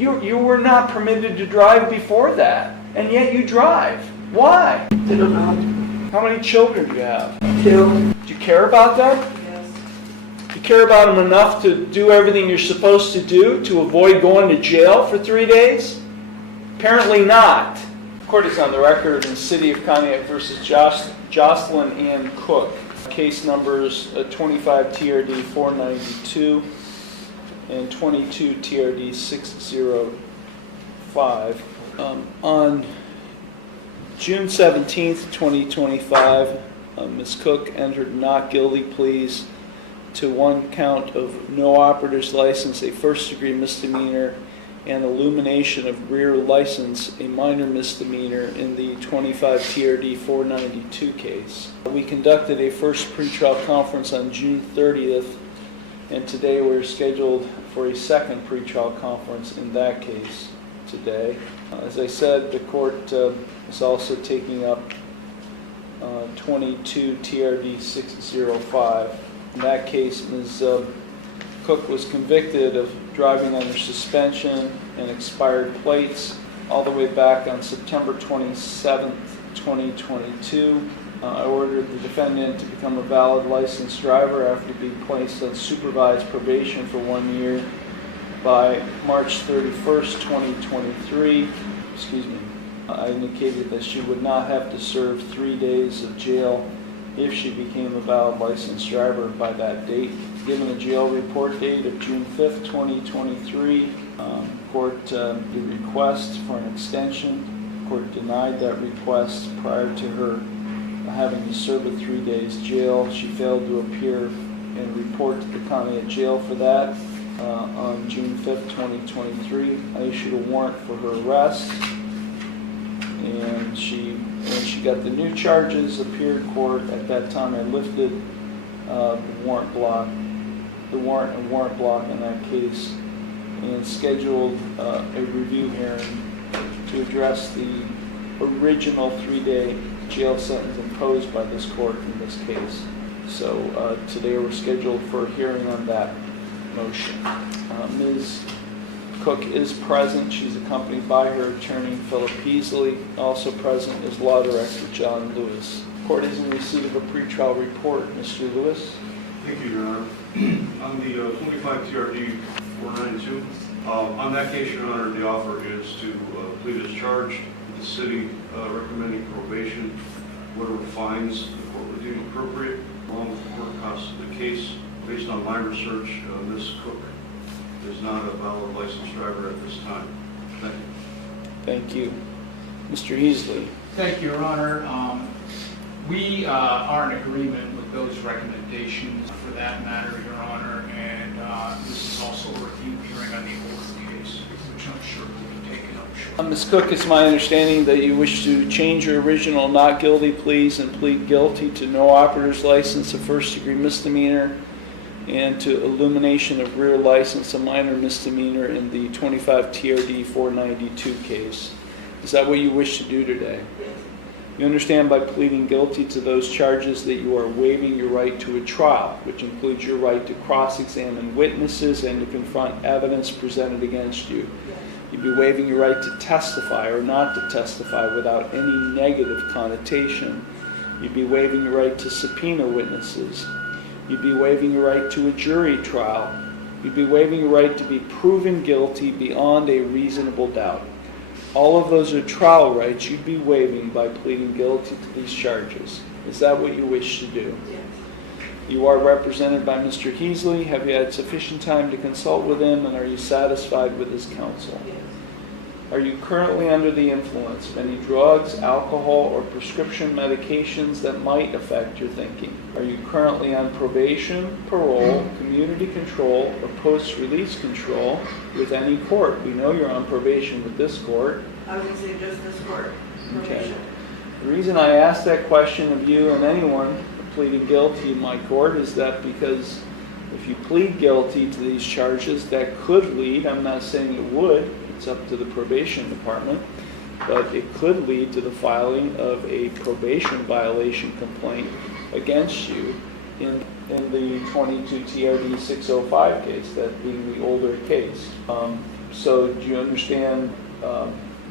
You were not permitted to drive before that, and yet you drive. Why? I don't know. How many children do you have? 2. Do you care about them? Yes. Do you care about them enough to do everything you're supposed to do to avoid going to jail for 3 days? Apparently not. The court is on the record in City of Pontiac versus Jocelyn Ann Cook. Case numbers 25 TRD 492 and 22 TRD 605. On June 17th, 2025, Ms. Cook entered not guilty pleas to 1 count of no operator's license, a first-degree misdemeanor, and illumination of rear license, a minor misdemeanor, in the 25 TRD 492 case. We conducted a first pretrial conference on June 30th, and today we're scheduled for a second pretrial conference in that case today. As I said, the court is also taking up 22 TRD 605. In that case, Ms. Cook was convicted of driving under suspension and expired plates all the way back on September 27th, 2022. I ordered the defendant to become a valid licensed driver after being placed on supervised probation for 1 year by March 31st, 2023. I indicated that she would not have to serve 3 days of jail if she became a valid licensed driver by that date. Given a jail report date of June 5th, 2023, court did request for an extension. Court denied that request prior to her having to serve a 3 days jail. She failed to appear and report to the county jail for that. On June 5th, 2023, I issued a warrant for her arrest, and when she got the new charges, appeared court. At that time, I lifted the warrant and warrant block in that case, and scheduled a review hearing to address the original 3-day jail sentence imposed by this court in this case. So today we're scheduled for a hearing on that motion. Ms. Cook is present. She's accompanied by her attorney, Philip Peasley. Also present is Law Director John Lewis. The court is in receipt of a pretrial report. Mr. Lewis. Thank you, Your Honor. On the 25 TRD 492, on that case, Your Honor, the offer is to plead as charged. The city recommending probation, whatever fines the court would deem appropriate, along with the court costs of the case. Based on my research, Ms. Cook is not a valid licensed driver at this time. Thank you. Thank you. Mr. Easley. Thank you, Your Honor. We are in agreement with those recommendations for that matter, Your Honor, and this is also a review hearing on the old case, which I'm sure will be taken up shortly. Ms. Cook, it's my understanding that you wish to change your original not guilty pleas and plead guilty to no operator's license, a first-degree misdemeanor, and to illumination of rear license, a minor misdemeanor, in the 25 TRD 492 case. Is that what you wish to do today? Yes. You understand by pleading guilty to those charges that you are waiving your right to a trial, which includes your right to cross-examine witnesses and to confront evidence presented against you. Yes. You'd be waiving your right to testify or not to testify without any negative connotation. You'd be waiving your right to subpoena witnesses. You'd be waiving your right to a jury trial. You'd be waiving your right to be proven guilty beyond a reasonable doubt. All of those are trial rights you'd be waiving by pleading guilty to these charges. Is that what you wish to do? Yes. You are represented by Mr. Heasley. Have you had sufficient time to consult with him, and are you satisfied with his counsel? Yes. Are you currently under the influence of any drugs, alcohol, or prescription medications that might affect your thinking? Are you currently on probation, parole, community control, or post-release control with any court? We know you're on probation with this court. I would say just this court. Okay. The reason I asked that question of you and anyone pleading guilty in my court is that because if you plead guilty to these charges, that could lead, I'm not saying it would, it's up to the probation department, but it could lead to the filing of a probation violation complaint against you in the 22 TRD 605 case, that being the older case. So do you understand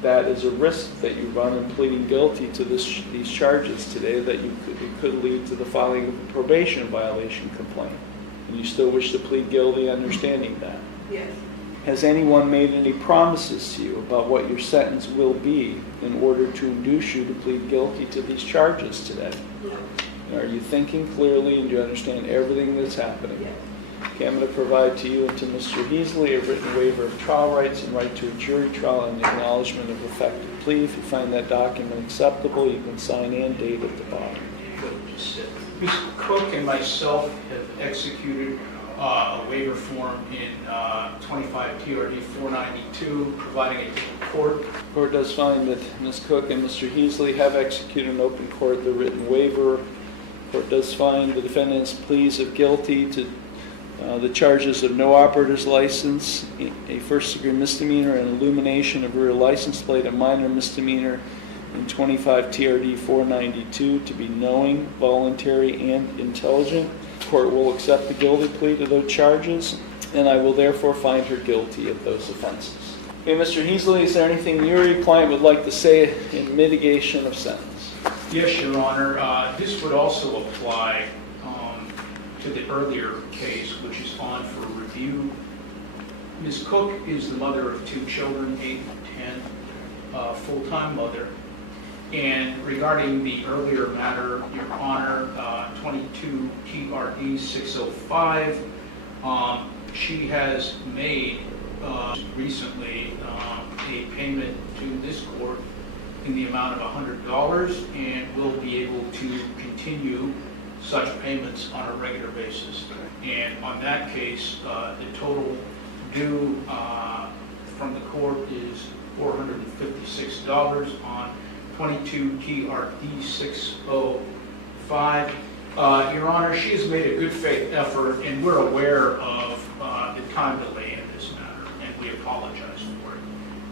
that is a risk that you run in pleading guilty to these charges today, that it could lead to the filing of a probation violation complaint? And you still wish to plead guilty, understanding that? Yes. Has anyone made any promises to you about what your sentence will be in order to induce you to plead guilty to these charges today? No. And are you thinking clearly, and do you understand everything that's happening? Yes. Okay, I'm going to provide to you and to Mr. Heasley a written waiver of trial rights and right to a jury trial and acknowledgement of effective plea. If you find that document acceptable, you can sign and date at the bottom. Ms. Cook and myself have executed a waiver form in 25 TRD 492, providing it to the court. The court does find that Ms. Cook and Mr. Heasley have executed in open court the written waiver. The court does find the defendant's pleas of guilty to the charges of no operator's license, a first-degree misdemeanor, and illumination of rear license plate, a minor misdemeanor, in 25 TRD 492 to be knowing, voluntary, and intelligent. The court will accept the guilty plea to those charges, and I will therefore find her guilty of those offenses. Okay, Mr. Heasley, is there anything you or your client would like to say in mitigation of sentence? Yes, Your Honor. This would also apply to the earlier case, which is on for review. Ms. Cook is the mother of 2 children, 8 and 10, full-time mother. And regarding the earlier matter, Your Honor, 22 TRD 605, she has made recently a payment to this court in the amount of $100 and will be able to continue such payments on a regular basis. And on that case, the total due from the court is $456 on 22 TRD 605. Your Honor, she has made a good faith effort, and we're aware of the time delay in this matter, and we apologize for it.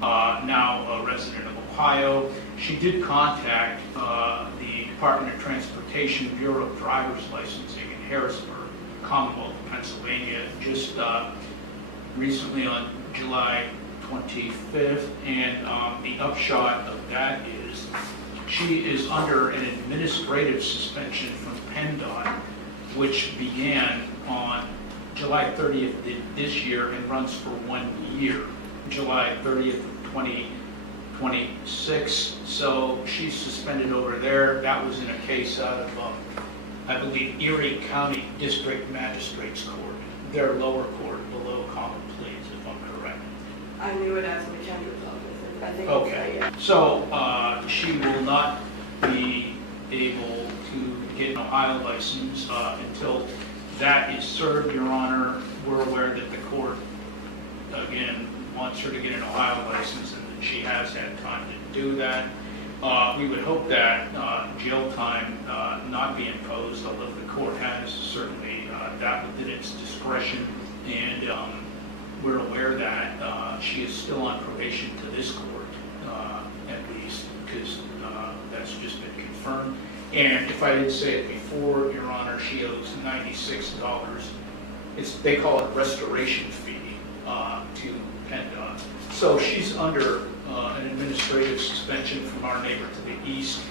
Now a resident of Ohio, she did contact the Department of Transportation Bureau of Driver's Licensing in Harrisburg, Commonwealth of Pennsylvania, just recently on July 25th, and the upshot of that is she is under an administrative suspension from PennDOT, which began on July 30th this year and runs for 1 year, July 30th of 2026. So she's suspended over there. That was in a case out of, I believe, Erie County District Magistrates Court, their lower court below common pleas, if I'm correct. I knew it as McHenry's office. I think Okay, it's, yeah. so she will not be able to get an Ohio license until that is served, Your Honor. We're aware that the court, again, wants her to get an Ohio license, and that she has had time to do that. We would hope that jail time not be imposed, although the court has certainly that within its discretion. And we're aware that she is still on probation to this court, at least, because that's just been confirmed. And if I didn't say it before, Your Honor, she owes $96. They call it restoration fee to PennDOT. So she's under an administrative suspension from our neighbor to the east.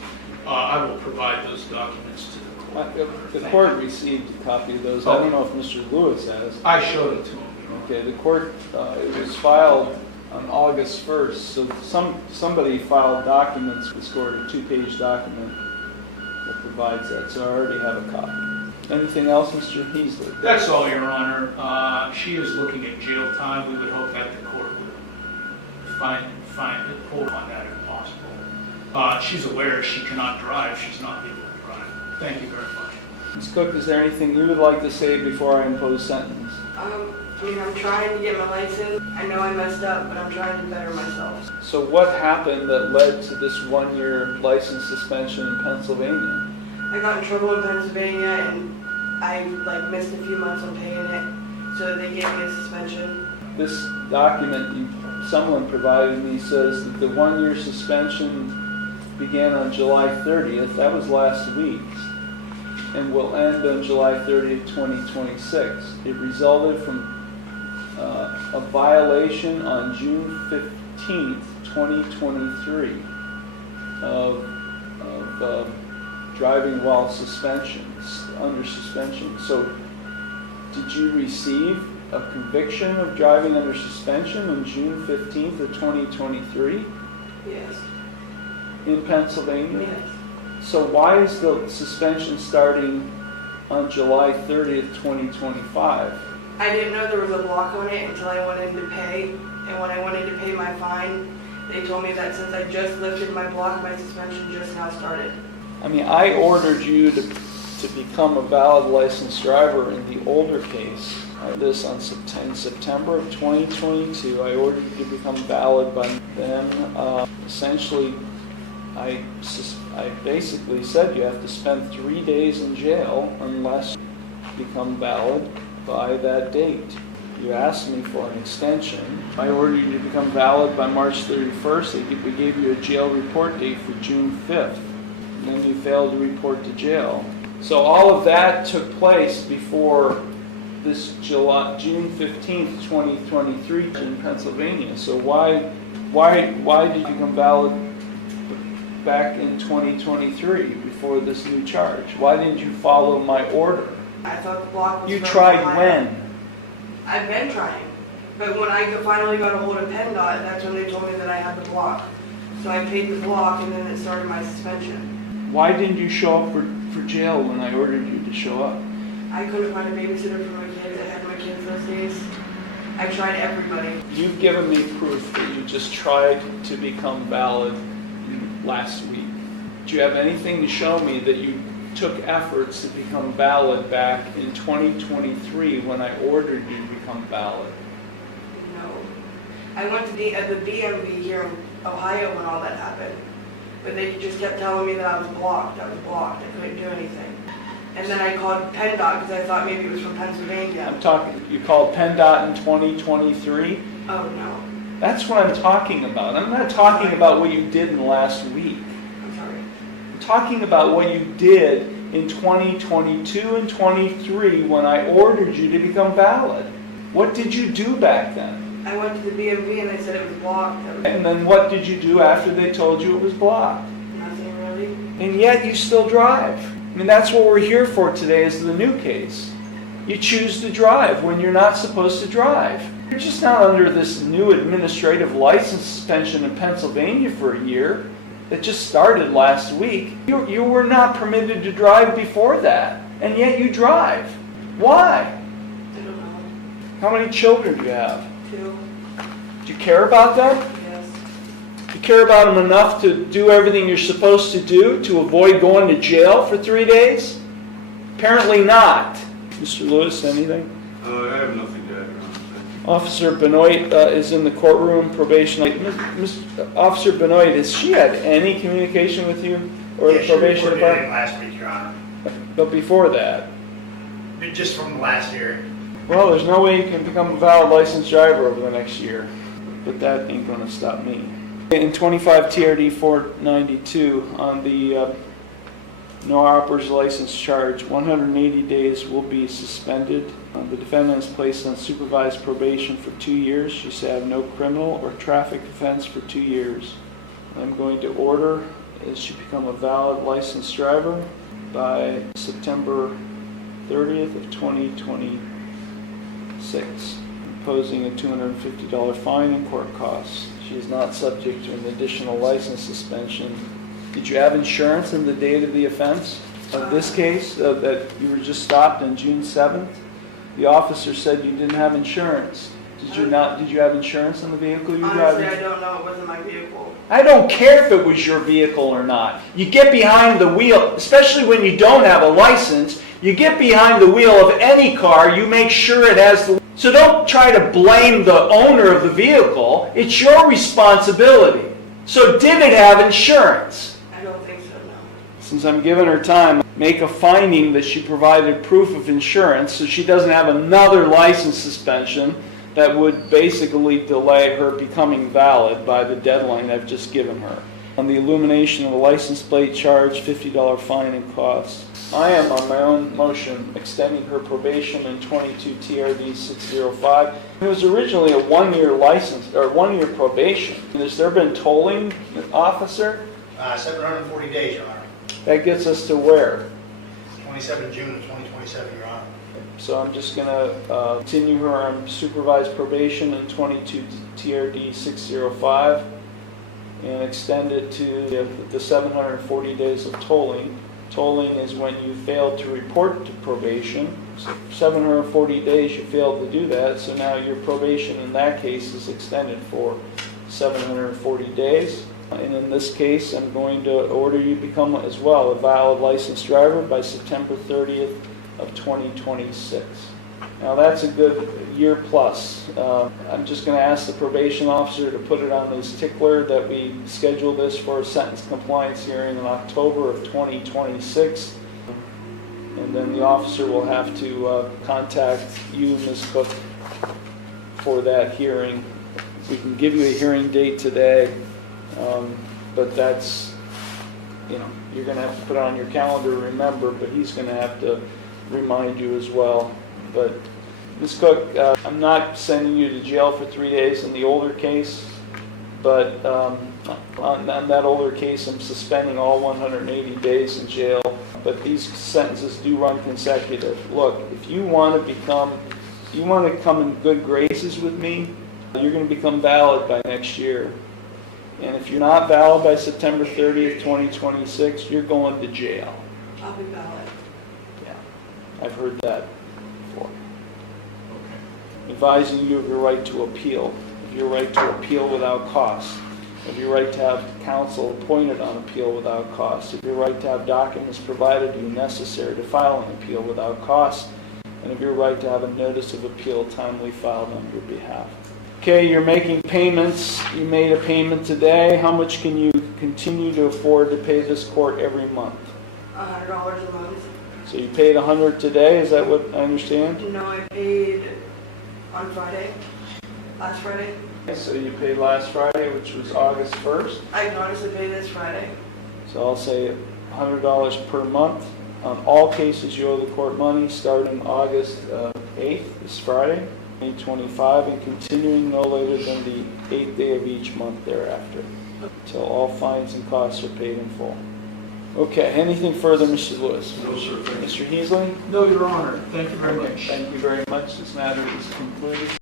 I will provide those documents to the court. The court received a copy of those. I don't know if Mr. Lewis has. I showed it to him. Okay, the court, it was filed on August 1st, so somebody filed documents, we scored a 2-page document that provides that, so I already have a copy. Anything else, Mr. Heasley? That's all, Your Honor. She is looking at jail time. We would hope that the court would find a hold on that if possible. She's aware she cannot drive. She's not able to drive. Thank you very much. Ms. Cook, is there anything you would like to say before I impose sentence? I'm trying to get my license. I know I messed up, but I'm trying to better myself. So what happened that led to this 1-year license suspension in Pennsylvania? I got in trouble in Pennsylvania, and I missed a few months on paying it, so they gave me a suspension. This document someone provided me says that the 1-year suspension began on July 30th. That was last week, and will end on July 30th, 2026. It resulted from a violation on June 15th, 2023 of driving while under suspension. So did you receive a conviction of driving under suspension on June 15th of 2023 Yes. in Pennsylvania? Yes. So why is the suspension starting on July 30th, 2025? I didn't know there was a block on it until I went in to pay. And when I went in to pay my fine, they told me that since I just lifted my block, my suspension just now started. I mean, I ordered you to become a valid licensed driver in the older case. This in September of 2022, I ordered you to become valid, but then essentially I basically said you have to spend 3 days in jail unless you become valid by that date. You asked me for an extension. I ordered you to become valid by March 31st. We gave you a jail report date for June 5th. And then you failed to report to jail. So all of that took place before this June 15th, 2023 in Pennsylvania. So why did you become valid back in 2023 before this new charge? Why didn't you follow my order? I thought the block was You from tried Ohio. when? I've been trying. But when I finally got a hold of PennDOT, that's when they told me that I had the block. So I paid the block and then it started my suspension. Why didn't you show up for jail when I ordered you to show up? I couldn't find a babysitter for my kids. I had my kids those days. I tried everybody. You've given me proof that you just tried to become valid last week. Do you have anything to show me that you took efforts to become valid back in 2023 when I ordered you to become valid? No. I went to the BMV here in Ohio when all that happened. But they just kept telling me that I was blocked. I couldn't do anything. And then I called PennDOT because I thought maybe it was from Pennsylvania. You called PennDOT in 2023? Oh, no. That's what I'm talking about. I'm not talking about what you did in the last week. I'm sorry. I'm talking about what you did in 2022 and 23 when I ordered you to become valid. What did you do back then? I went to the BMV and they said it was blocked. And then what did you do after they told you it was blocked? Nothing really. And yet you still drive. I mean, that's what we're here for today is the new case. You choose to drive when you're not supposed to drive. You're just not under this new administrative license suspension in Pennsylvania for a year that just started last week. You were not permitted to drive before that, and yet you drive. Why? I don't know. How many children do you have? 2. Do you care about them? Yes. Do you care about them enough to do everything you're supposed to do to avoid going to jail for 3 days? Apparently not. Mr. Lewis, anything? I have nothing to add, Your Honor. Officer Benoit is in the courtroom, probation. Officer Benoit, has she had any communication with you or the probation She reported department? in last week, Your Honor. But before that? Just from last year. Well, there's no way you can become a valid licensed driver over the next year. But that ain't going to stop me. In 25 TRD 492, on the no operator's license charge, 180 days will be suspended. The defendant is placed on supervised probation for 2 years. She shall have no criminal or traffic offense for 2 years. I'm going to order that she become a valid licensed driver by September 30th of 2026, imposing a $250 fine and court costs. She is not subject to an additional license suspension. Did you have insurance in the date of the offense of this case, that you were just stopped on June 7th? The officer said you didn't have insurance. Did you have insurance on the vehicle you were driving? Honestly, I don't know. It wasn't my vehicle. I don't care if it was your vehicle or not. You get behind the wheel, especially when you don't have a license, you get behind the wheel of any car, you make sure it has the... So don't try to blame the owner of the vehicle. It's your responsibility. So did it have insurance? I don't think so, no. Since I'm giving her time, make a finding that she provided proof of insurance so she doesn't have another license suspension that would basically delay her becoming valid by the deadline I've just given her. On the illumination of a license plate charge, $50 fine and costs. I am on my own motion extending her probation in 22 TRD 605. It was originally a 1-year license, or 1-year probation. Has there been tolling, officer? 740 days, Your Honor. That gets us to where? 27 June of 2027, Your Honor. So I'm just going to continue her on supervised probation in 22 TRD 605 and extend it to the 740 days of tolling. Tolling is when you fail to report to probation. So 740 days you failed to do that, so now your probation in that case is extended for 740 days. And in this case, I'm going to order you become as well a valid licensed driver by September 30th of 2026. Now that's a good year plus. I'm just going to ask the probation officer to put it on his tickler that we schedule this for a sentence compliance hearing in October of 2026. And then the officer will have to contact you, Ms. Cook, for that hearing. We can give you a hearing date today, but that's, you're going to have to put it on your calendar to remember, but he's going to have to remind you as well. But Ms. Cook, I'm not sending you to jail for 3 days in the older case, but on that older case, I'm suspending all 180 days in jail. But these sentences do run consecutive. Look, if you want to come in good graces with me, you're going to become valid by next year. And if you're not valid by September 30th, 2026, you're going to jail. I'll be valid. Yeah, I've heard that before. Advising you of your right to appeal, of your right to appeal without cost, of your right to have counsel appointed on appeal without cost, of your right to have documents provided to you necessary to file an appeal without cost, and of your right to have a notice of appeal timely filed on your behalf. Okay, you're making payments. You made a payment today. How much can you continue to afford to pay this court every month? $100 a month. So you paid $100 today, is that what I understand? No, I paid on Friday, last Friday. So you paid last Friday, which was August 1st. I can honestly pay this Friday. So I'll say $100 per month. On all cases, you owe the court money starting August 8th, this Friday, 2025, and continuing no later than the 8th day of each month thereafter, until all fines and costs are paid in full. Okay, anything further, Mr. Lewis? No, sir. Thank you. Mr. Heasley? No, Your Honor. Thank you very much. Thank you very much. This matter is concluded.